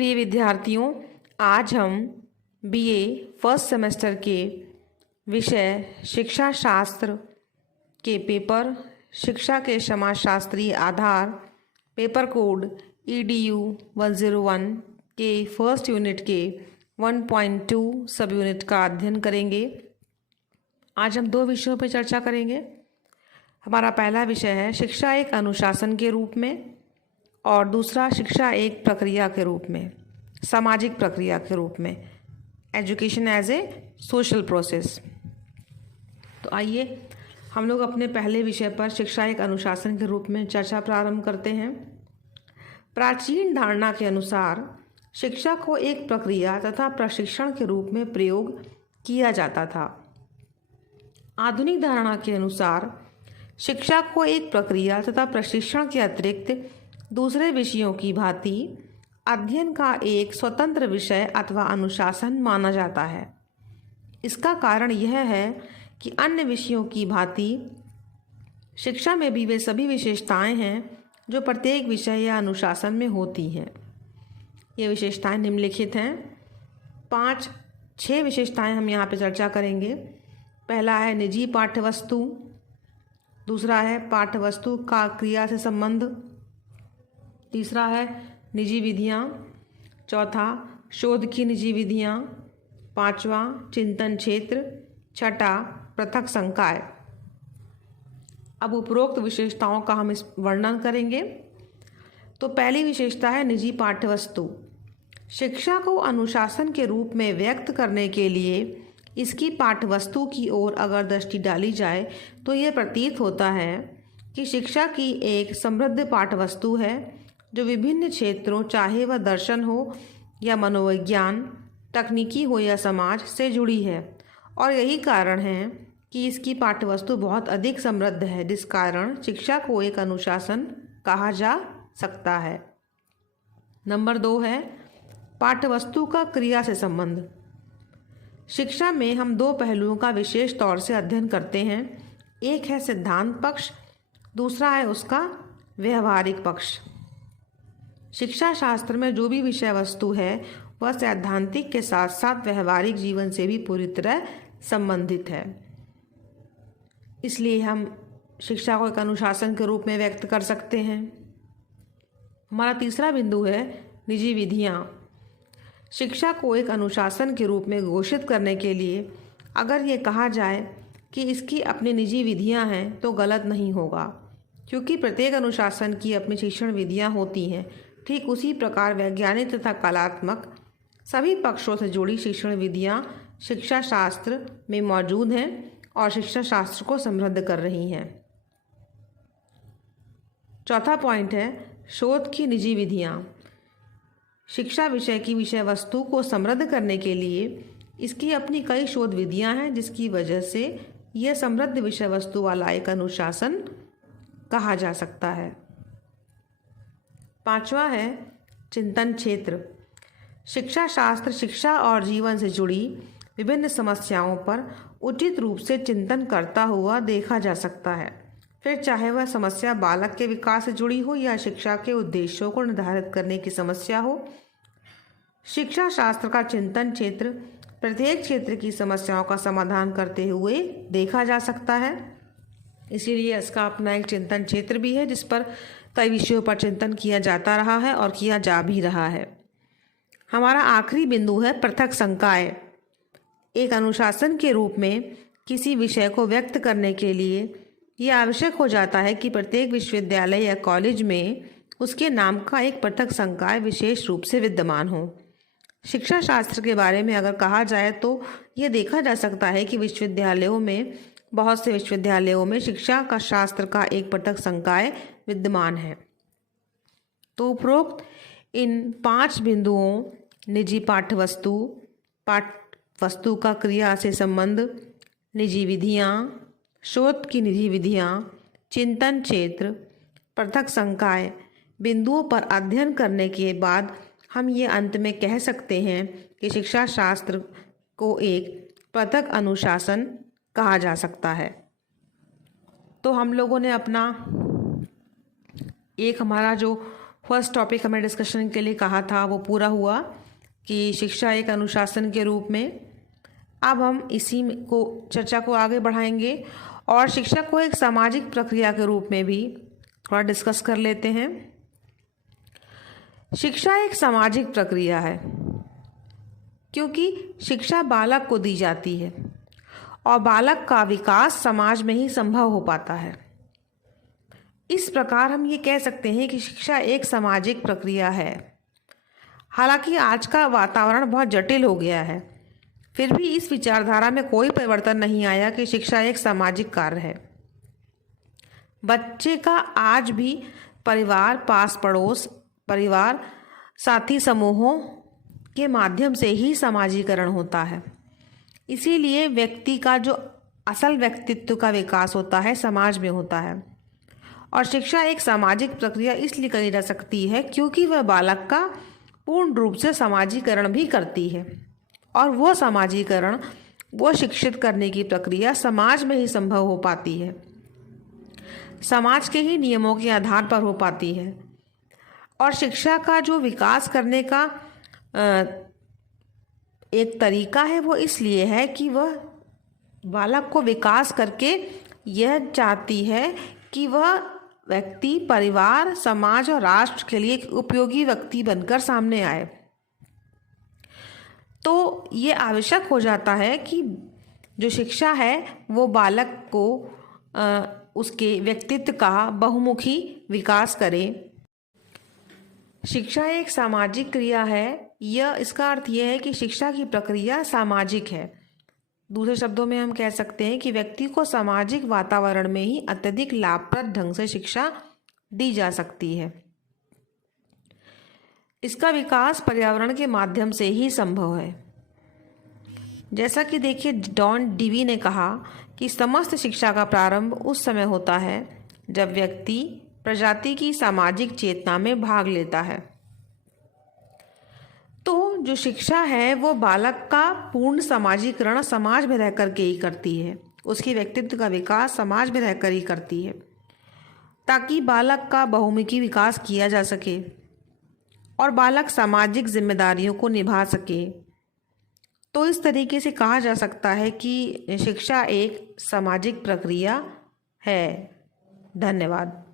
प्रिय विद्यार्थियों, आज हम बीए फर्स्ट सेमेस्टर के विषय शिक्षा शास्त्र के पेपर शिक्षा के समाजशास्त्रीय आधार पेपर कोड EDU 101 के फर्स्ट यूनिट के 1.2 सब यूनिट का अध्ययन करेंगे। आज हम दो विषयों पर चर्चा करेंगे। हमारा पहला विषय है शिक्षा एक अनुशासन के रूप में और दूसरा शिक्षा एक प्रक्रिया के रूप में, सामाजिक प्रक्रिया के रूप में, education as a social process. तो आइए हम लोग अपने पहले विषय पर शिक्षा एक अनुशासन के रूप में चर्चा प्रारंभ करते हैं। प्राचीन धारणा के अनुसार शिक्षा को एक प्रक्रिया तथा प्रशिक्षण के रूप में प्रयोग किया जाता था। आधुनिक धारणा के अनुसार शिक्षा को एक प्रक्रिया तथा प्रशिक्षण के अतिरिक्त दूसरे विषयों की भांति अध्ययन का एक स्वतंत्र विषय अथवा अनुशासन माना जाता है। इसका कारण यह है कि अन्य विषयों की भांति शिक्षा में भी वे सभी विशेषताएं हैं जो प्रत्येक विषय या अनुशासन में होती हैं। ये विशेषताएं निम्नलिखित हैं। 5-6 विशेषताएं हम यहाँ पे चर्चा करेंगे। पहला है निजी पाठ्यवस्तु, दूसरा है पाठ्यवस्तु का क्रिया से संबंध, तीसरा है निजी विधियाँ, चौथा शोध की निजी विधियाँ, पांचवा चिंतन क्षेत्र, छठा पृथक संकाय। अब उपरोक्त विशेषताओं का हम इस वर्णन करेंगे। तो पहली विशेषता है निजी पाठ्यवस्तु। शिक्षा को अनुशासन के रूप में व्यक्त करने के लिए इसकी पाठ्यवस्तु की ओर अगर दृष्टि डाली जाए तो ये प्रतीत होता है कि शिक्षा की एक समृद्ध पाठ्यवस्तु है जो विभिन्न क्षेत्रों, चाहे वह दर्शन हो या मनोविज्ञान, तकनीकी हो या समाज से जुड़ी है। और यही कारण है कि इसकी पाठ्यवस्तु बहुत अधिक समृद्ध है, जिस कारण शिक्षा को एक अनुशासन कहा जा सकता है। नंबर 2 है पाठ्यवस्तु का क्रिया से संबंध। शिक्षा में हम दो पहलुओं का विशेष तौर से अध्ययन करते हैं। एक है सिद्धांत पक्ष, दूसरा है उसका व्यवहारिक पक्ष। शिक्षा शास्त्र में जो भी विषय वस्तु है वह सैद्धांतिक के साथ साथ व्यवहारिक जीवन से भी पूरी तरह संबंधित है। इसलिए हम शिक्षा को एक अनुशासन के रूप में व्यक्त कर सकते हैं। हमारा तीसरा बिंदु है निजी विधियाँ। शिक्षा को एक अनुशासन के रूप में घोषित करने के लिए अगर ये कहा जाए कि इसकी अपनी निजी विधियाँ हैं तो गलत नहीं होगा, क्योंकि प्रत्येक अनुशासन की अपनी शिक्षण विधियाँ होती हैं। ठीक उसी प्रकार वैज्ञानिक तथा कलात्मक सभी पक्षों से जुड़ी शिक्षण विधियाँ शिक्षा शास्त्र में मौजूद हैं और शिक्षा शास्त्र को समृद्ध कर रही हैं। चौथा पॉइंट है शोध की निजी विधियाँ। शिक्षा विषय की विषय वस्तु को समृद्ध करने के लिए इसकी अपनी कई शोध विधियाँ हैं, जिसकी वजह से यह समृद्ध विषय वस्तु वाला एक अनुशासन कहा जा सकता है। पांचवा है चिंतन क्षेत्र। शिक्षा शास्त्र शिक्षा और जीवन से जुड़ी विभिन्न समस्याओं पर उचित रूप से चिंतन करता हुआ देखा जा सकता है, फिर चाहे वह समस्या बालक के विकास से जुड़ी हो या शिक्षा के उद्देश्यों को निर्धारित करने की समस्या हो। शिक्षा शास्त्र का चिंतन क्षेत्र प्रत्येक क्षेत्र की समस्याओं का समाधान करते हुए देखा जा सकता है। इसीलिए इसका अपना एक चिंतन क्षेत्र भी है जिस पर कई विषयों पर चिंतन किया जाता रहा है और किया जा भी रहा है। हमारा आखिरी बिंदु है पृथक संकाय। एक अनुशासन के रूप में किसी विषय को व्यक्त करने के लिए यह आवश्यक हो जाता है कि प्रत्येक विश्वविद्यालय या कॉलेज में उसके नाम का एक पृथक संकाय विशेष रूप से विद्यमान हो। शिक्षा शास्त्र के बारे में अगर कहा जाए तो यह देखा जा सकता है कि बहुत से विश्वविद्यालयों में शिक्षा का शास्त्र का एक पृथक संकाय विद्यमान है। तो उपरोक्त इन 5 बिंदुओं निजी पाठ्यवस्तु, पाठ्यवस्तु का क्रिया से संबंध, निजी विधियाँ, शोध की निजी विधियाँ, चिंतन क्षेत्र, पृथक संकाय बिंदुओं पर अध्ययन करने के बाद हम ये अंत में कह सकते हैं कि शिक्षा शास्त्र को एक पृथक अनुशासन कहा जा सकता है। तो हम लोगों ने अपना एक हमारा जो फर्स्ट टॉपिक हमें डिस्कशन के लिए कहा था वो पूरा हुआ कि शिक्षा एक अनुशासन के रूप में। अब हम इसी को चर्चा को आगे बढ़ाएंगे और शिक्षा को एक सामाजिक प्रक्रिया के रूप में भी थोड़ा डिस्कस कर लेते हैं। शिक्षा एक सामाजिक प्रक्रिया है क्योंकि शिक्षा बालक को दी जाती है और बालक का विकास समाज में ही संभव हो पाता है। इस प्रकार हम ये कह सकते हैं कि शिक्षा एक सामाजिक प्रक्रिया है। हालांकि आज का वातावरण बहुत जटिल हो गया है, फिर भी इस विचारधारा में कोई परिवर्तन नहीं आया कि शिक्षा एक सामाजिक कार्य है। बच्चे का आज भी परिवार, पास पड़ोस, परिवार, साथी समूहों के माध्यम से ही समाजीकरण होता है। इसीलिए व्यक्ति का जो असल व्यक्तित्व का विकास होता है समाज में होता है। और शिक्षा एक सामाजिक प्रक्रिया इसलिए कही जा सकती है क्योंकि वह बालक का पूर्ण रूप से समाजीकरण भी करती है और वो समाजीकरण, वो शिक्षित करने की प्रक्रिया समाज में ही संभव हो पाती है, समाज के ही नियमों के आधार पर हो पाती है। और शिक्षा का जो विकास करने का एक तरीका है वो इसलिए है कि वह बालक को विकास करके यह चाहती है कि वह व्यक्ति परिवार, समाज और राष्ट्र के लिए एक उपयोगी व्यक्ति बनकर सामने आए। तो ये आवश्यक हो जाता है कि जो शिक्षा है वो बालक को उसके व्यक्तित्व का बहुमुखी विकास करे। शिक्षा एक सामाजिक क्रिया है, इसका अर्थ यह है कि शिक्षा की प्रक्रिया सामाजिक है। दूसरे शब्दों में हम कह सकते हैं कि व्यक्ति को सामाजिक वातावरण में ही अत्यधिक लाभप्रद ढंग से शिक्षा दी जा सकती है। इसका विकास पर्यावरण के माध्यम से ही संभव है। जैसा कि देखिए, जॉन डीवी ने कहा कि समस्त शिक्षा का प्रारंभ उस समय होता है जब व्यक्ति प्रजाति की सामाजिक चेतना में भाग लेता है। तो जो शिक्षा है वो बालक का पूर्ण समाजीकरण समाज में रह कर के ही करती है, उसकी व्यक्तित्व का विकास समाज में रहकर ही करती है, ताकि बालक का बहुमुखी विकास किया जा सके और बालक सामाजिक जिम्मेदारियों को निभा सके। तो इस तरीके से कहा जा सकता है कि शिक्षा एक सामाजिक प्रक्रिया है। धन्यवाद।